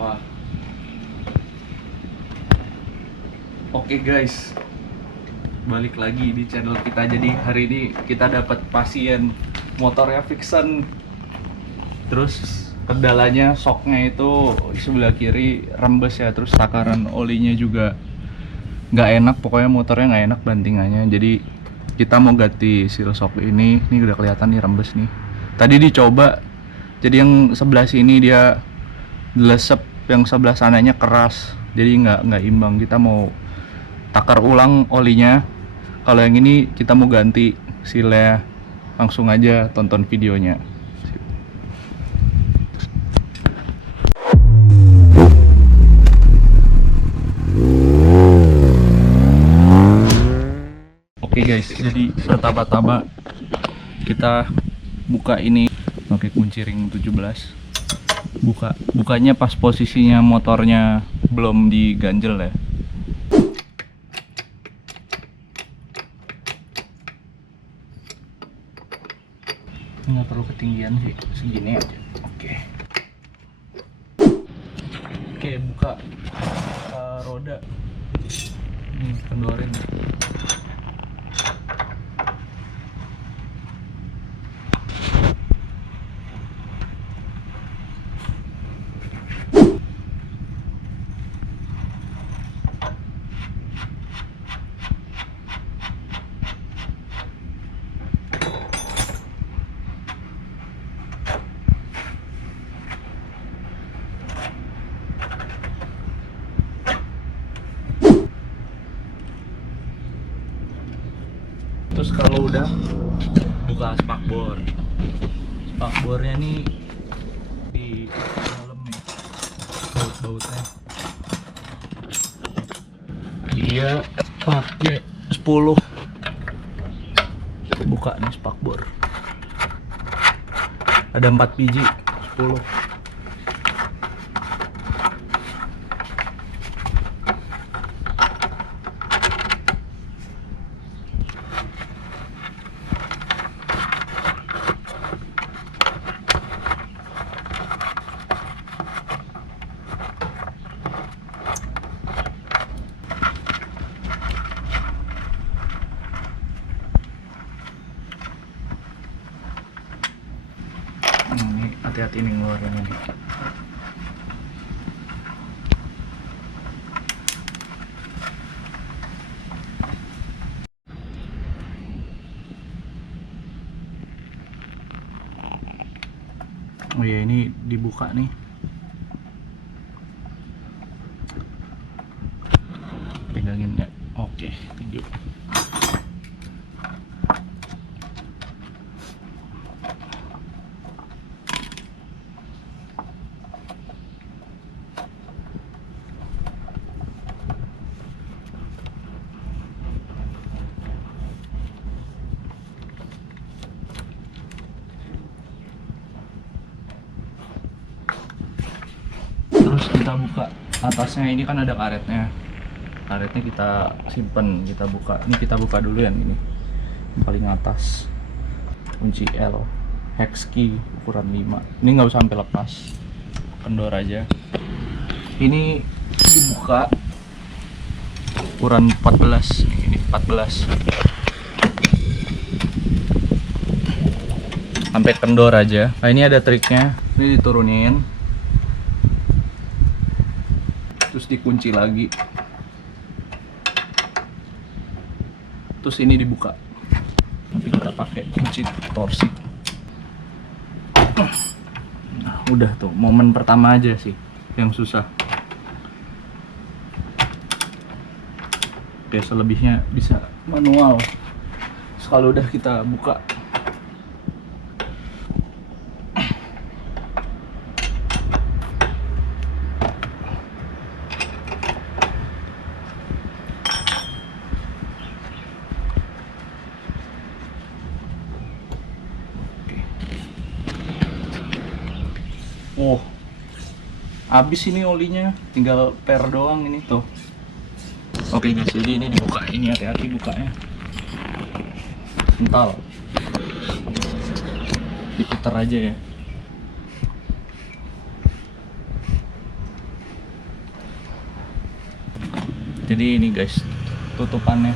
Wah. Oke guys, balik lagi di channel kita. Jadi hari ini kita dapat pasien motornya Vixen. Terus kendalanya shocknya itu di sebelah kiri rembes ya. Terus takaran olinya juga nggak enak. Pokoknya motornya nggak enak bantingannya. Jadi kita mau ganti seal shock ini. Ini udah kelihatan nih rembes nih. Tadi dicoba. Jadi yang sebelah sini dia lesep, yang sebelah sananya keras. Jadi nggak imbang. Kita mau takar ulang olinya. Kalau yang ini kita mau ganti sealnya. Langsung aja tonton videonya. Oke guys, jadi pertama-tama kita buka ini pakai kunci ring 17. Bukanya pas posisinya motornya belum diganjel ya. Nggak perlu ketinggian sih, segini aja. Oke, buka roda. Nih, kendorin. Terus kalau udah buka spakbor. Spakbornya nih di dalam nih, baut-bautnya. Dia pakai 10. Buka nih spakbor. Ada 4 biji, 10. Ini hati-hati nih ngeluarinnya nih. Oh ya, ini dibuka nih. Pegangin ya. Oke, thank you. Terus kita buka atasnya, ini kan ada karetnya. Karetnya kita simpen, kita buka. Ini kita buka dulu yang ini. Yang paling atas. Kunci L, hex key ukuran 5. Ini nggak usah sampai lepas. Kendor aja. Ini dibuka ukuran 14. Ini 14. Sampai kendor aja. Nah, ini ada triknya. Ini diturunin. Terus dikunci lagi. Terus ini dibuka. Nanti kita pakai kunci torsi. Nah, udah tuh, momen pertama aja sih yang susah. Oke, selebihnya bisa manual. Terus kalau udah kita buka, oh, habis ini olinya, tinggal per doang ini tuh. Oke guys, jadi ini dibuka, ini hati-hati bukanya. Kental. Diputar aja ya. Jadi ini guys tutupannya,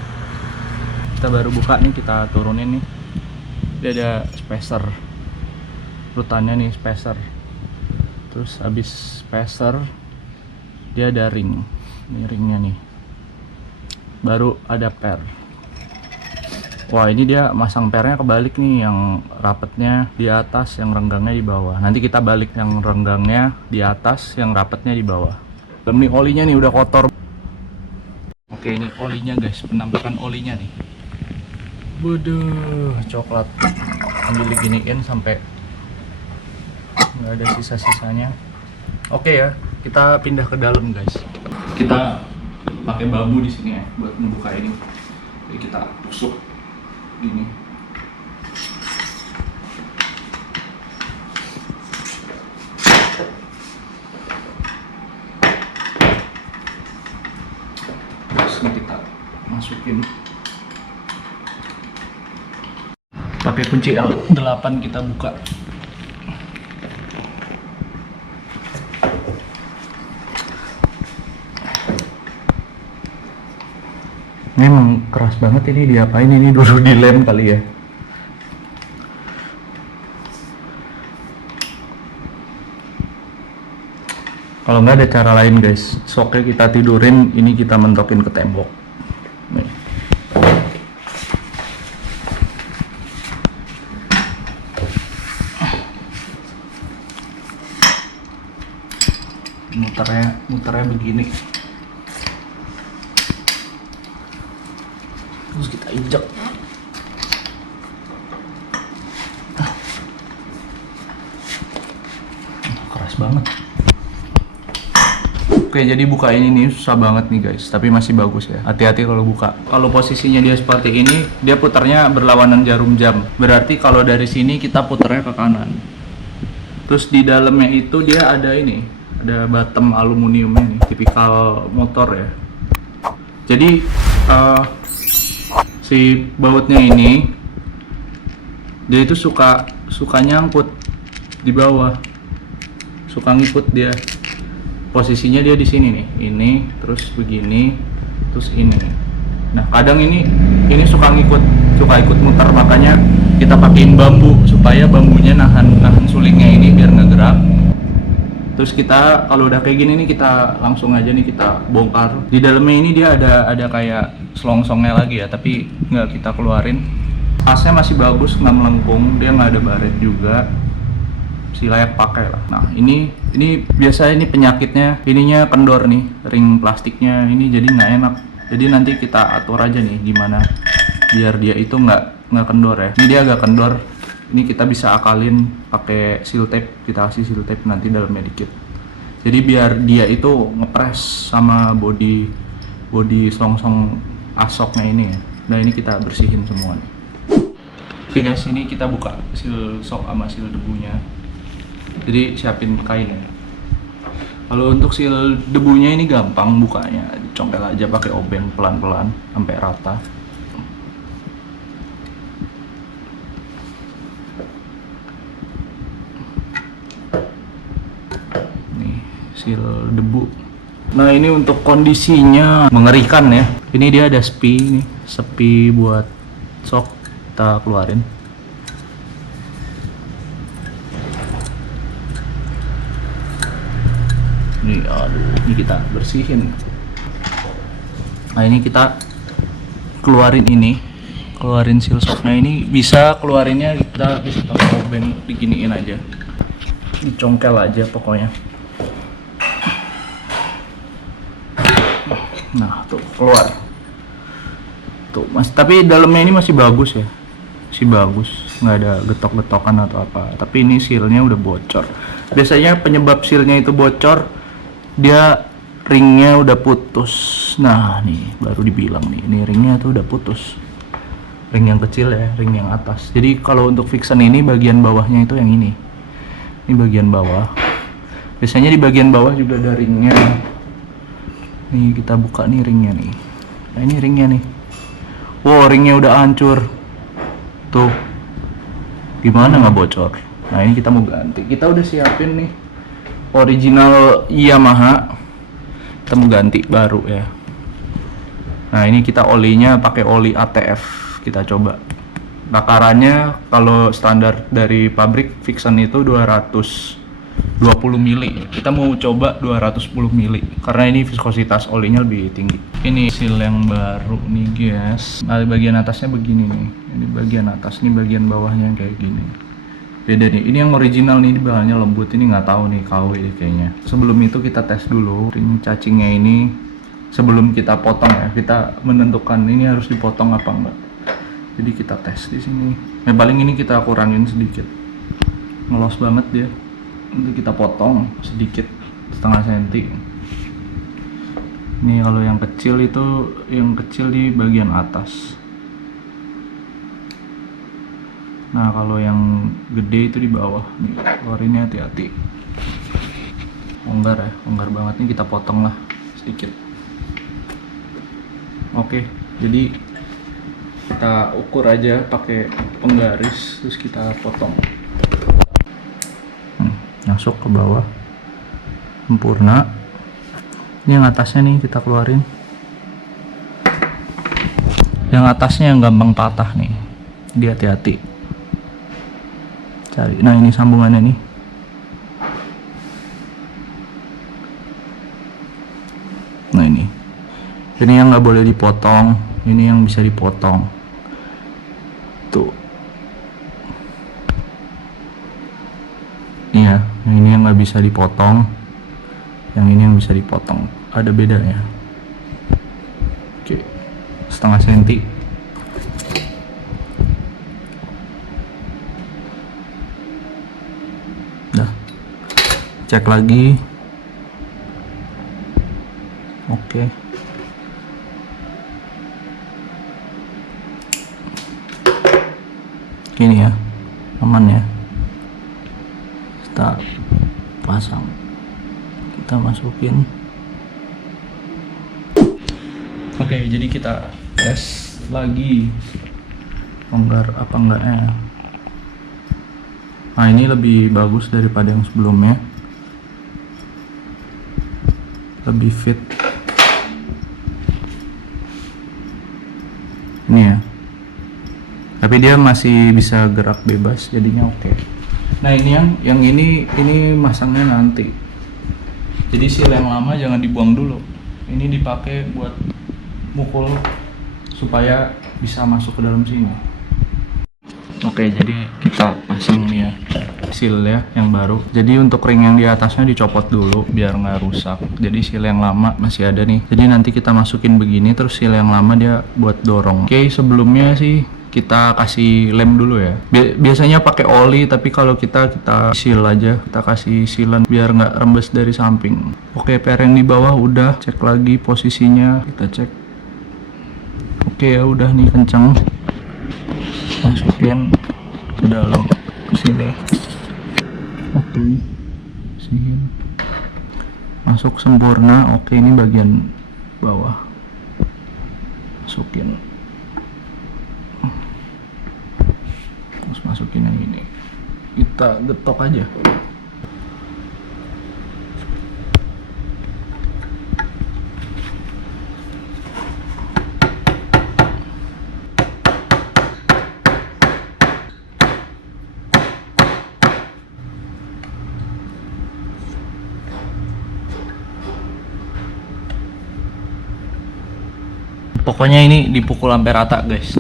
kita baru buka nih, kita turunin nih. Dia ada spacer, urutannya nih spacer. Terus habis spacer dia ada ring, ini ringnya nih. Baru ada per. Wah, ini dia masang pernya kebalik nih, yang rapetnya di atas, yang renggangnya di bawah. Nanti kita balik, yang renggangnya di atas, yang rapetnya di bawah. Dan nih olinya nih udah kotor. Oke, ini olinya guys, penampakan olinya nih. Waduh, coklat. Ambil diginiin sampai nggak ada sisa-sisanya. Oke ya, kita pindah ke dalam guys. Kita pakai bambu di sini ya buat membuka ini. Jadi kita tusuk ini. Terus ini kita masukin. Pakai kunci L8 kita buka. Ini emang keras banget, ini diapain, ini dulu dilem kali ya. Kalau nggak ada cara lain guys, soknya kita tidurin, ini kita mentokin ke tembok. Nih. Muternya begini. Terus kita injek. Keras banget. Oke, jadi buka ini susah banget nih guys, tapi masih bagus ya. Hati-hati kalau buka. Kalau posisinya dia seperti ini, dia putarnya berlawanan jarum jam. Berarti kalau dari sini kita putarnya ke kanan. Terus di dalamnya itu dia ada ini, ada bottom aluminiumnya nih, tipikal motor ya. Jadi si bautnya ini dia itu suka nyangkut di bawah, suka ngikut dia. Posisinya dia di sini nih, ini terus begini, terus ini. Nah kadang ini suka ikut muter, makanya kita pakein bambu supaya bambunya nahan sulingnya ini biar nggak gerak. Terus kita kalau udah kayak gini nih, kita langsung aja nih kita bongkar. Di dalamnya ini dia ada kayak selongsongnya lagi ya, tapi nggak kita keluarin. Asnya masih bagus, nggak melengkung, dia nggak ada baret juga, si layak pakai lah. Nah ini biasa ini penyakitnya, ininya kendor nih, ring plastiknya ini jadi nggak enak. Jadi nanti kita atur aja nih gimana biar dia itu nggak kendor ya. Ini dia agak kendor. Ini kita bisa akalin pakai seal tape, kita kasih seal tape nanti dalamnya dikit. Jadi biar dia itu ngepres sama body selongsong asoknya ini ya. Nah ini kita bersihin semua nih. Oke guys, ini kita buka seal sok sama seal debunya. Jadi siapin kain ya. Kalau untuk seal debunya ini gampang bukanya, dicongkel aja pakai obeng pelan-pelan sampai rata. Seal debu. Nah ini untuk kondisinya mengerikan ya. Ini dia ada sepi buat sok, kita keluarin. Ini aduh, ini kita bersihin. Nah ini kita keluarin seal soknya ini. Bisa keluarinnya kita bisa pakai obeng, diginiin aja, dicongkel aja pokoknya. Nah tuh keluar tuh mas, tapi dalamnya ini masih bagus ya, masih bagus, nggak ada getok-getokan atau apa. Tapi ini sealnya udah bocor. Biasanya penyebab sealnya itu bocor, dia ringnya udah putus. Nah nih baru dibilang nih, ini ringnya tuh udah putus, ring yang kecil ya, ring yang atas. Jadi kalau untuk fixen ini bagian bawahnya itu yang ini bagian bawah. Biasanya di bagian bawah juga ada ringnya. Nih kita buka nih ringnya nih. Nah ini ringnya nih. Wow, ringnya udah hancur. Tuh. Gimana nggak bocor? Nah ini kita mau ganti. Kita udah siapin nih original Yamaha. Kita mau ganti baru ya. Nah ini kita olinya pakai oli ATF, kita coba. Takarannya kalau standar dari pabrik Vixen itu 220 mili. Kita mau coba 210 mili karena ini viskositas olinya lebih tinggi. Ini seal yang baru nih guys. Nah, bagian atasnya begini nih. Ini bagian atas, ini bagian bawahnya yang kayak gini. Beda nih. Ini yang original nih, bahannya lembut. Ini nggak tahu nih KW deh kayaknya. Sebelum itu kita tes dulu ring cacingnya ini. Sebelum kita potong ya, kita menentukan ini harus dipotong apa enggak. Jadi kita tes di sini. Nah, paling ini kita kurangin sedikit. Ngelos banget dia. Nanti kita potong sedikit, setengah senti. Ini kalau yang kecil itu, yang kecil di bagian atas. Nah kalau yang gede itu di bawah. Nih, keluarinnya hati-hati. Longgar ya, longgar banget nih, kita potong lah sedikit. Oke, jadi kita ukur aja pakai penggaris, terus kita potong. Masuk ke bawah, sempurna. Ini yang atasnya nih kita keluarin. Yang atasnya yang gampang patah nih, dia hati-hati. Cari. Nah ini sambungannya nih. Nah ini yang nggak boleh dipotong, ini yang bisa dipotong. Tuh. Iya, yang ini yang nggak bisa dipotong, yang ini yang bisa dipotong. Ada bedanya. Oke, setengah senti. Dah, cek lagi. Oke. Gini ya, aman ya. Kita pasang, kita masukin. Oke, jadi kita tes lagi longgar apa enggaknya. Nah ini lebih bagus daripada yang sebelumnya, lebih fit ini ya, tapi dia masih bisa gerak bebas, jadinya oke. Nah ini yang ini masangnya nanti. Jadi seal yang lama jangan dibuang dulu. Ini dipakai buat mukul supaya bisa masuk ke dalam sini. Oke, jadi kita pasang nih ya seal ya yang baru. Jadi untuk ring yang di atasnya dicopot dulu biar nggak rusak. Jadi seal yang lama masih ada nih. Jadi nanti kita masukin begini, terus seal yang lama dia buat dorong. Oke, sebelumnya sih kita kasih lem dulu ya. Biasanya pakai oli, tapi kalau kita seal aja, kita kasih sealan biar nggak rembes dari samping. Oke, per yang di bawah udah, cek lagi posisinya, kita cek. Oke ya udah nih, kenceng. Masukin ke dalam sini. Oke, sini masuk sempurna. Oke, ini bagian bawah, masukin. Masukin yang ini, kita getok aja. Pokoknya ini dipukul sampai rata guys.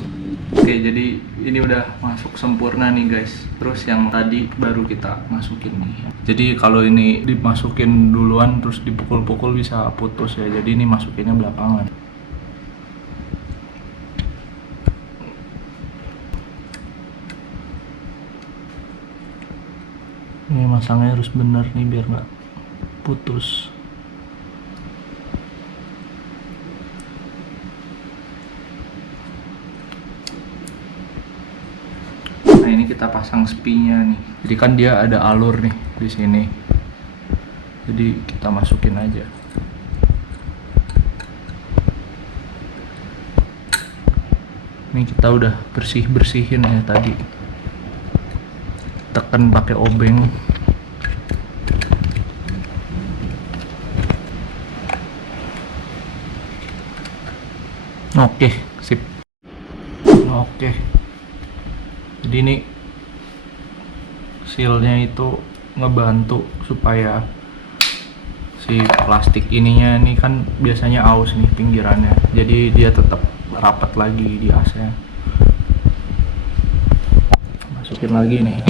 Oke, jadi ini udah masuk sempurna nih guys. Terus yang tadi baru kita masukin nih. Jadi kalau ini dimasukin duluan terus dipukul-pukul bisa putus ya. Jadi ini masukinnya belakangan. Ini masangnya harus benar nih biar nggak putus. Nah ini kita pasang spinya nih. Jadi kan dia ada alur nih di sini. Jadi kita masukin aja. Ini kita udah bersihin ya tadi. Tekan pakai obeng. Oke, sip. Oke. Jadi ini sealnya itu ngebantu supaya si plastik ininya nih kan biasanya aus nih pinggirannya. Jadi dia tetap rapat lagi di asnya. Masukin lagi nih.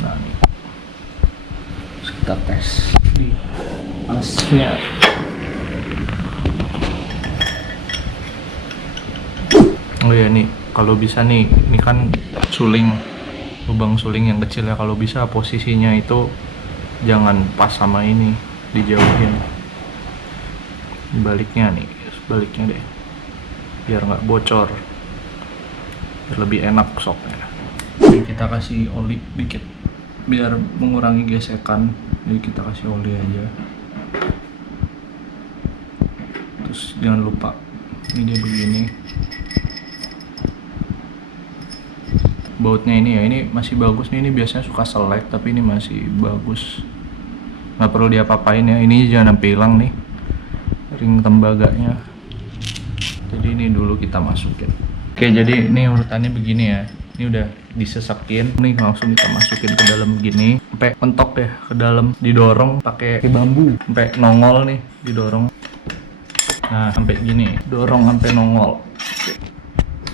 Nah, nih. Terus kita tes di asnya. Oh ya nih, kalau bisa nih, ini kan suling, lubang suling yang kecil ya. Kalau bisa posisinya itu jangan pas sama ini, dijauhin. Baliknya nih, sebaliknya deh, biar nggak bocor, biar lebih enak soknya. Jadi kita kasih oli dikit, biar mengurangi gesekan. Jadi kita kasih oli aja. Terus jangan lupa, ini dia begini. Bautnya ini ya, ini masih bagus nih, ini biasanya suka selek tapi ini masih bagus, nggak perlu diapa-apain ya. Ini jangan sampai hilang nih ring tembaganya. Jadi ini dulu kita masukin. Oke, jadi ini urutannya begini ya. Ini udah disesakin, nih langsung kita masukin ke dalam begini sampai mentok ya ke dalam, didorong pakai bambu sampai nongol nih, didorong. Nah, sampai gini, dorong sampai nongol. Oke.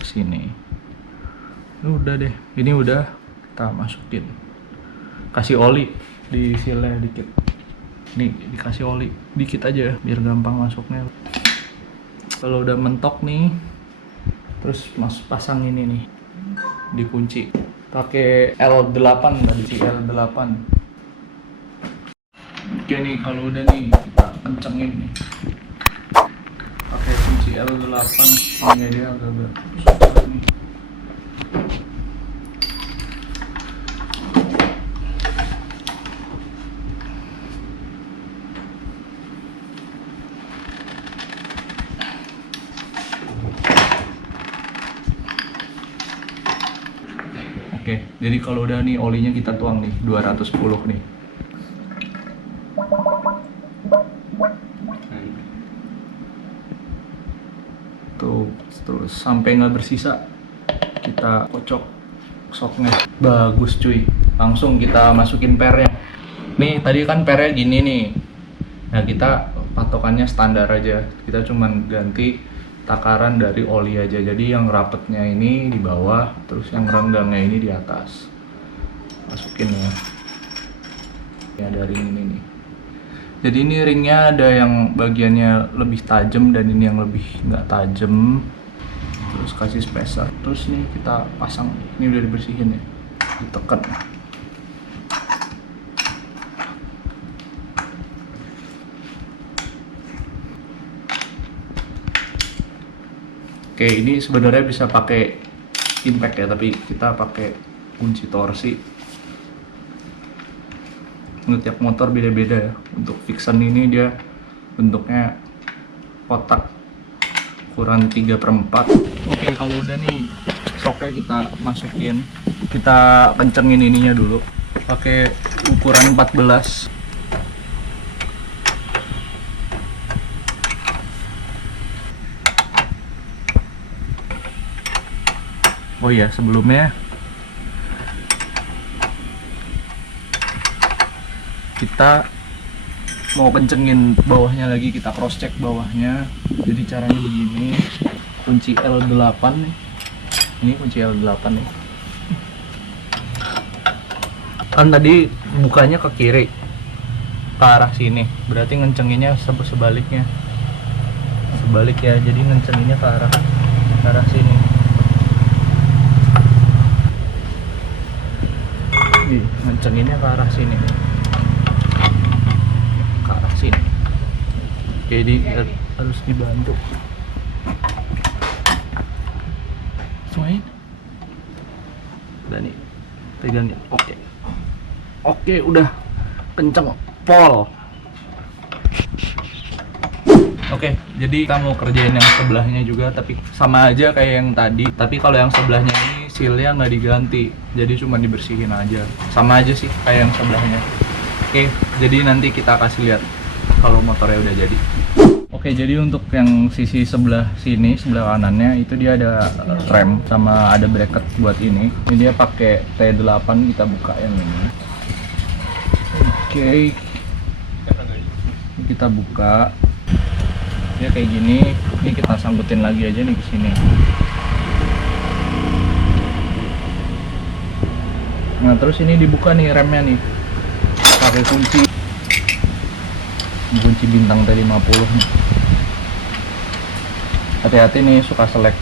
Sini. Udah deh, ini udah kita masukin. Kasih oli di sealnya dikit. Nih, dikasih oli dikit aja biar gampang masuknya. Kalau udah mentok nih, terus pasang ini nih, dikunci pakai L8 tadi, si L8. Oke nih, kalau udah nih kita kencengin nih pakai kunci L8. Ini dia agak-agak susah nih. Oke, jadi kalau udah nih olinya kita tuang nih 210 nih. Tuh, terus sampai nggak bersisa kita kocok soknya. Bagus cuy. Langsung kita masukin pernya. Nih tadi kan pernya gini nih. Nah, kita patokannya standar aja. Kita cuman ganti takaran dari oli aja. Jadi yang rapetnya ini di bawah, terus yang renggangnya ini di atas. Masukin ya. Ya dari ini nih. Jadi ini ringnya ada yang bagiannya lebih tajam dan ini yang lebih nggak tajam. Terus kasih spacer. Terus nih kita pasang. Ini udah dibersihin ya. Ditekan. Oke, ini sebenarnya bisa pakai impact ya, tapi kita pakai kunci torsi. Untuk tiap motor beda-beda ya. Untuk Vixen ini dia bentuknya kotak ukuran 3/4. Oke, kalau udah nih soknya kita masukin, kita kencengin ininya dulu pakai ukuran 14. Oh iya, sebelumnya kita mau kencengin bawahnya lagi, kita cross check bawahnya. Jadi caranya begini, kunci L8 nih. Ini kunci L8 nih. Kan tadi bukanya ke kiri, ke arah sini. Berarti ngencenginnya sebaliknya. Sebalik ya, jadi ngencenginnya ke arah sini. Ngencenginnya ke arah sini, ke arah sini. Jadi harus dibantu. Semuanya udah nih, pegangin. Oke, udah kenceng, pol. Oke, jadi kita mau kerjain yang sebelahnya juga, tapi sama aja kayak yang tadi. Tapi kalau yang sebelahnya ini sealnya nggak diganti, jadi cuma dibersihin aja. Sama aja sih kayak yang sebelahnya. Oke, jadi nanti kita kasih lihat kalau motornya udah jadi. Oke, jadi untuk yang sisi sebelah sini, sebelah kanannya itu dia ada rem sama ada bracket buat ini. Ini dia pakai T8, kita buka yang ini. Oke, kita buka. Dia kayak gini. Ini kita sangkutin lagi aja nih ke sini. Nah, terus ini dibuka nih remnya nih. Pakai kunci bintang T50 nih. Hati-hati nih, suka selek.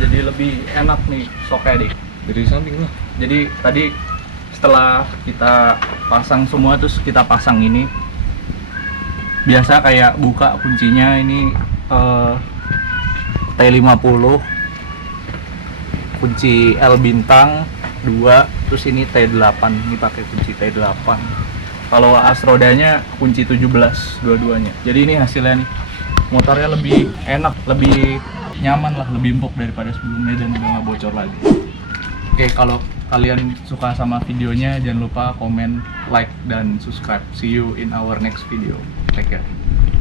Jadi lebih enak nih soknya deh Dari samping lah. jadi tadi setelah kita pasang semua, terus kita pasang ini biasa kayak buka kuncinya ini T50, kunci L bintang 2, terus ini T8, ini pakai kunci T8. Kalau as rodanya kunci 17 dua-duanya. Jadi ini hasilnya nih, motornya lebih enak, lebih nyaman lah, lebih empuk daripada sebelumnya dan udah nggak bocor lagi. Oke, kalau kalian suka sama videonya jangan lupa komen, like, dan subscribe. See you in our next video. Take care.